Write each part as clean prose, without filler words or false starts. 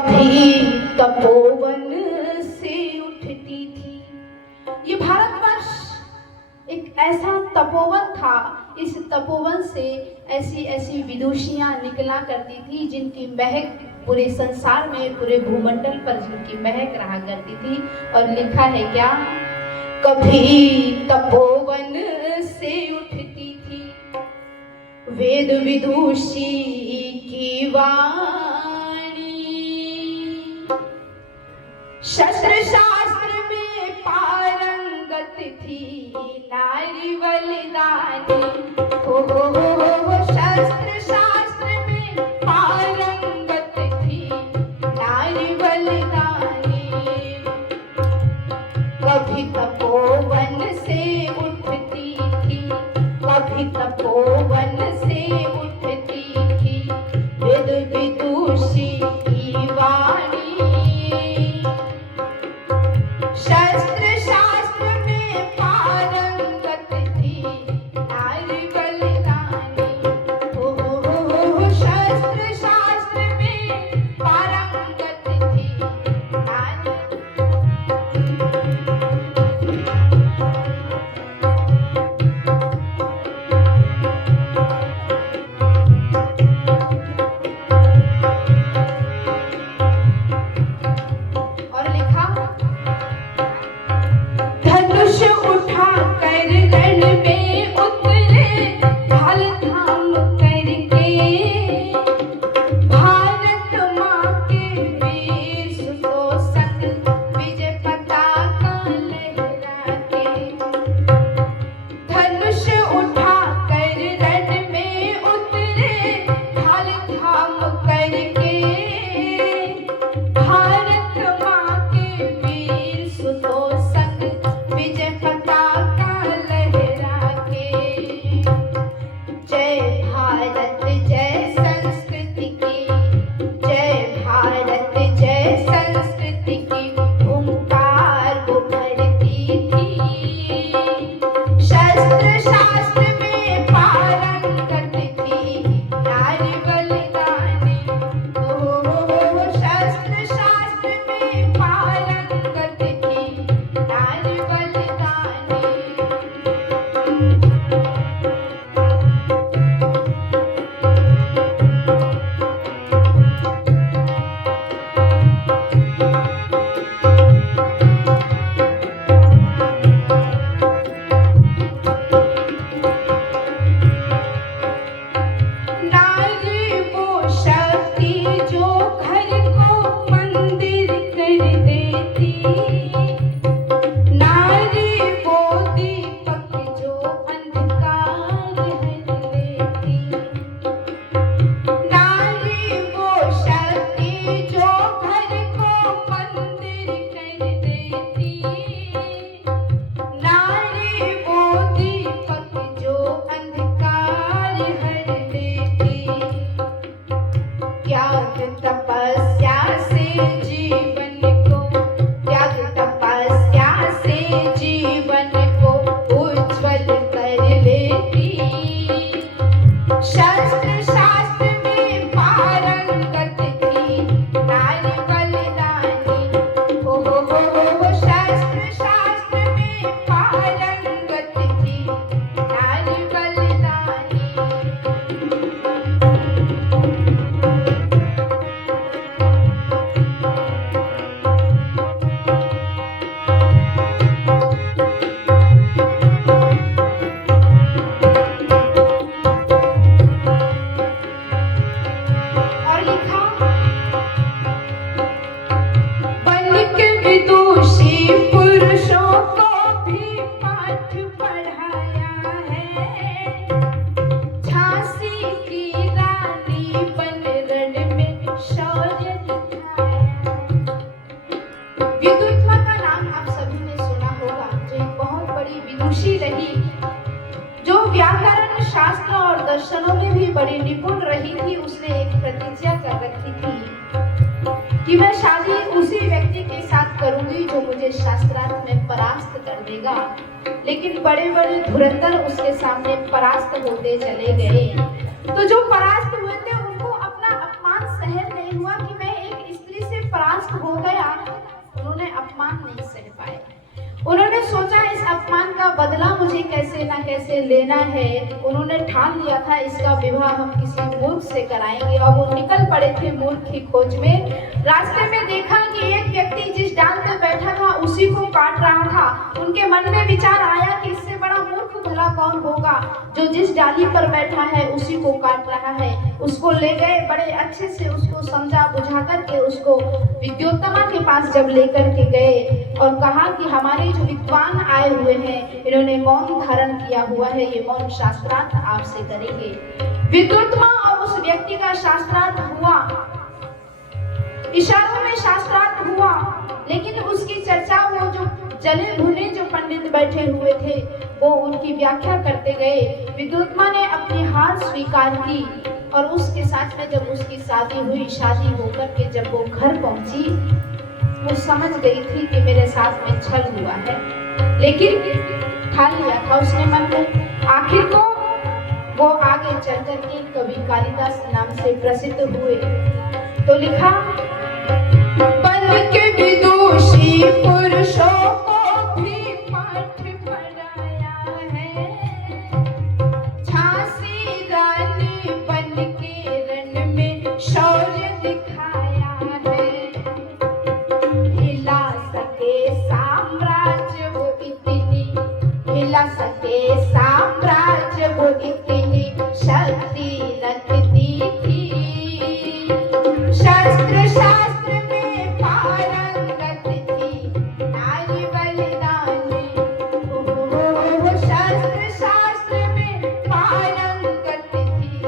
कभी तपोवन से उठती थी। ये भारतवर्ष एक ऐसा तपोवन था। इस तपोवन से ऐसी ऐसी विदुषियां निकला करती थी जिनकी महक पूरे संसार में, पूरे भूमंडल पर जिनकी महक रहा करती थी। और लिखा है क्या, कभी तपोवन से उठती थी वेद विदुषी की वाणी, शस्त्र शास्त्र में पारंगत थी नारी बलिदानी। हो शस्त्र शास्त्र में पारंगत थी नारी बलिदानी। कभी तपोवन से उठती थी, कभी तपोवन से उठती थी वेद विदुषी की वाणी, शस्त्र शास्त्र में पारंगत थी नारी बलिदानी। हो शस्त्र शास्त्र में पारंगत थी नारी। शास्त्र और दर्शनों में भी बड़ी निपुण रही थी। उसने एक प्रतिज्ञा कर रखी थी कि मैं शादी उसी व्यक्ति के साथ करूंगी जो मुझे शास्त्रार्थ में परास्त कर देगा। लेकिन बड़े बड़े धुरंधर उसके सामने परास्त होते चले गए। तो जो परास्त हुए थे उनको अपना अपमान सहन नहीं हुआ कि मैं एक स्त्री से हो गया, उन्होंने अपमान नहीं सह पाए। उन्होंने सोचा इस अपमान का बदला मुझे कैसे ना कैसे लेना है। उन्होंने ठान लिया था इसका विवाह हम किसी मूर्ख से कराएंगे, और वो निकल पड़े थे मूर्ख की खोज में। रास्ते में देखा कि एक व्यक्ति जिस डाल पे बैठा था उसी को काट रहा था। उनके मन में विचार आया कि इससे बड़ा मूर्ख भला कौन होगा जो जिस डाली पर बैठा है उसी को काट रहा है। उसको ले गए, बड़े अच्छे से उसको समझा बुझा करके उसको विद्योत्तमा के पास जब लेकर के गए और कहा कि हमारे जो विद्वान आए हुए हैं इन्होंने मौन धारण किया हुआ है, ये मौन शास्त्रार्थ आपसे करेंगे। विद्योत्तमा और उस व्यक्ति का शास्त्रार्थ हुआ, इशारों में शास्त्रार्थ हुआ, लेकिन उसकी चर्चा वो जो जले भुने जो पंडित बैठे हुए थे वो उनकी व्याख्या करते गए। विद्योत्तमा ने अपनी हार स्वीकार की और उसके साथ में जब उसकी शादी हुई, शादी होकर के जब वो घर पहुंची, वो समझ गई थी कि मेरे साथ में छल हुआ है, लेकिन ठान लिया था उसने मन में। आखिर को वो आगे चल करके कवि कालिदास नाम से प्रसिद्ध हुए। तो लिखा, पल के विदुषी पुरुषों को भी पाठ पढ़ाया है, झांसी रानी बन के रण में शौर्य दिखाया है। हिला सके साम्राज्य वो इतनी, हिला सके साम्राज्य वो इतनी शक्ति रखती थी। शस्त्र शास्त्र में पारंगत थी, नारी बलिदानी। शस्त्र शास्त्र में पारंगत थी।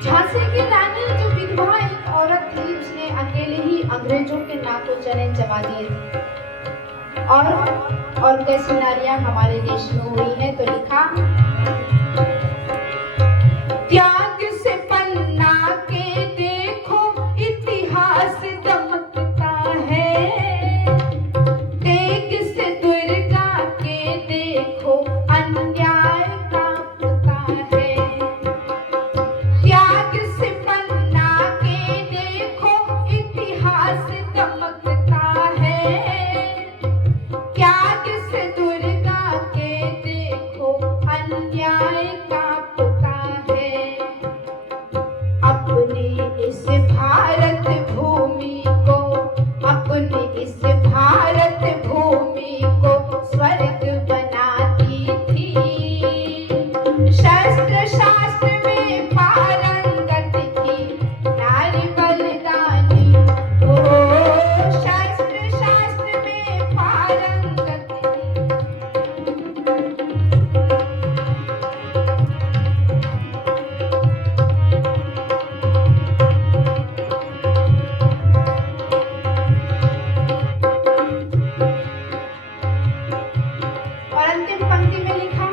झांसी की रानी जो विधवा एक औरत थी, उसने अकेले ही अंग्रेजों के नाकों चने चबा दिए थे। और कैसी नारियां हमारे देश में हुई है। तो लिखा, त्याग से पन्ना के देखो इतिहास दमकता है, तेग से दुर्गा के देखो अन्याय कांपता है। त्याग से पन्ना के देखो इतिहास दमकता है, त्याग से दुर्गा के देखो अन्याय कांपता है। अपने इस भारत भूमि को, अपने इस भारत भूमि को स्वर्ग बनाती थी। शस्त्र शास्त्र में पारंगत थी, नारी बलिदानी। शस्त्र शास्त्र में पारंगत थी। और अंतिम पंक्ति में लिखा,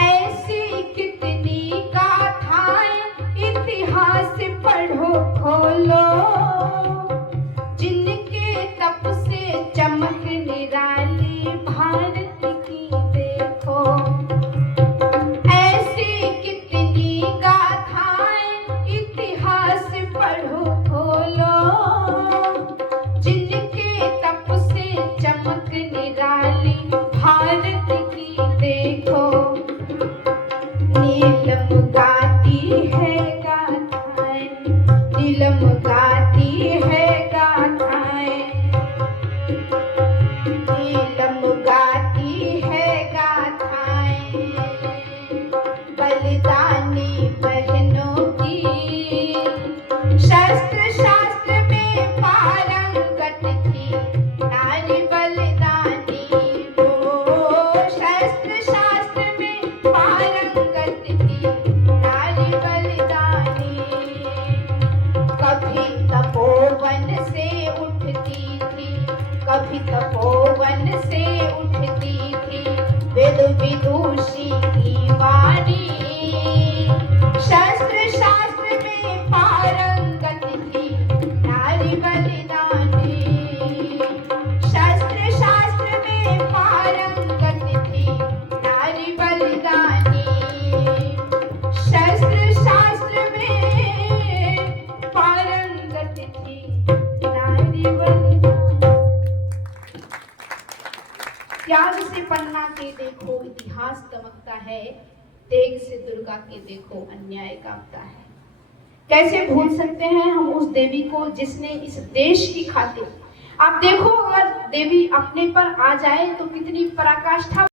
ऐसी कितनी गाथाएं इतिहास पढ़ो खोलो, जिनके तप से चमक निराली भारत की देखो। ऐसी कितनी गाथाएं इतिहास पढ़ो खोलो, जिनके तप से चमक निराली भारत की देखो। नीलम गाती है गाथाएं, नीलम गाती है गाथाएं, नीलम गाती है गाथाएं, बलिदानी बहनों की। शस्त्र शास्त्र में पारंगत थी, नारी बलिदानी। शस्त्र शास्त्र में पारंगत थी, नारी बलिदानी। कभी तपोवन से उठती थी, कभी तपोवन से उठती थी वेद विदुषी की वाणी। शस्त्र पन्ना के देखो इतिहास दमकता है, तेग से दुर्गा के देखो अन्याय कांपता है। कैसे भूल सकते हैं हम उस देवी को जिसने इस देश की खातिर, आप देखो अगर देवी अपने पर आ जाए तो कितनी पराकाष्ठा